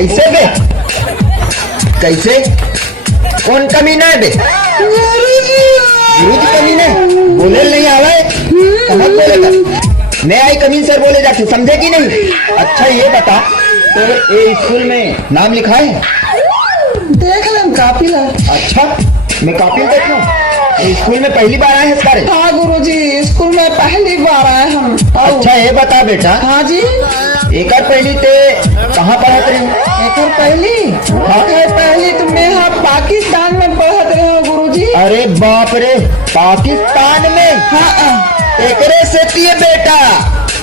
कैसे बे? कैसे? कौन कमीना है बे? गुरुजी कमीने बोले नहीं आवे, कहाँ बोलेगा? मैं आई कमीन सर बोले जाके, समझे कि नहीं? अच्छा ये बता, तो ये स्कूल में नाम लिखा है? देख ले कापिल है। अच्छा, मैं कॉपी देख लूं। स्कूल में पहली बार आए हैं सारे? हाँ गुरुजी, स्कूल में पहली बार आए हम। अच्छा ये बता बेटा, हाँ जी। एक पहली ते कहाँ पढ़त रहे? एक पहली? हाँ। पहली तो मैं यहाँ पाकिस्तान में पढ़त रहे हो गुरुजी। अरे बाप रे, पाकिस्तान में? हाँ। एकरे से पिए बेटा,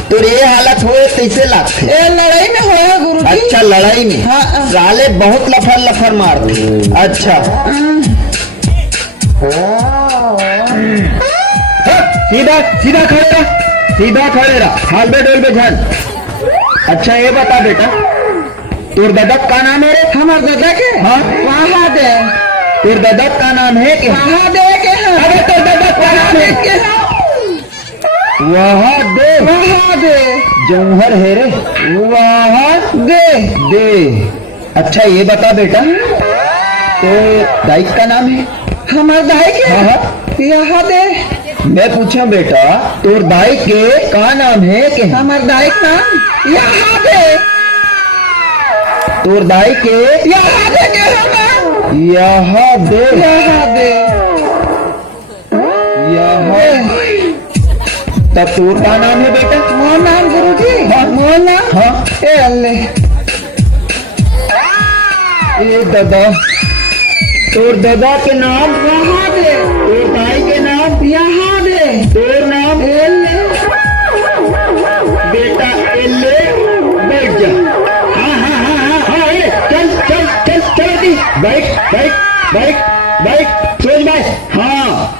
तो ये हालत हो कैसे लगते? ये लड़ाई में होया गुरुजी। अच्छा लड़ाई में? हाँ। साले बहुत लफर मारते। अच्छा सीधा सीधा खड़े रहा, सीधा खड़े रहा, हाल बे डोल बे झन। अच्छा ये बता बेटा, तोर दादा का नाम है रे? हमारे दादा के? हाँ। वहाँ दे। तोर दादा का नाम है कि? वहाँ दे के है। अरे तोर दादा का नाम है के है। वहाँ दे। वहाँ दे। जौहर है रे, वहाँ दे दे। अच्छा ये बता बेटा, तो दाई का नाम है? हमारे दाई के? हाँ हाँ। यहाँ दे। मैं पूछा बेटा, तोर दाई के का नाम है कि? हमारे दाई का नाम यहाँ दे। तोर दाई के यहाँ दे के है ना? यहाँ दे। यहाँ दे। यहाँ तब तोर का नाम है बेटा? मोहन नाम गुरुजी। मोहन नाम? हाँ। ए अल्ले। ए दादा, तोर दादा के नाम? वहाँ दे। तोर दाई के नाम? यहाँ दे। तोर नाम? एल्ले। बेटा एल्ले, बैठ जा। हाँ हाँ हाँ हाँ हाँ, चल चल चल चल दी, बैठ बैठ बैठ बैठ, सोच बैठ। हाँ